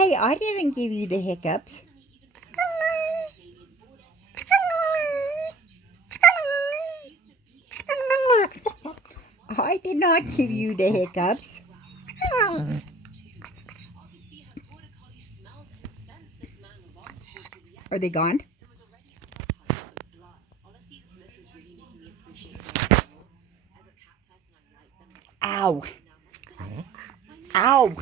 Hey, I didn't give you the hiccups. I did not give you the hiccups. Are they gone? Ow. Ow.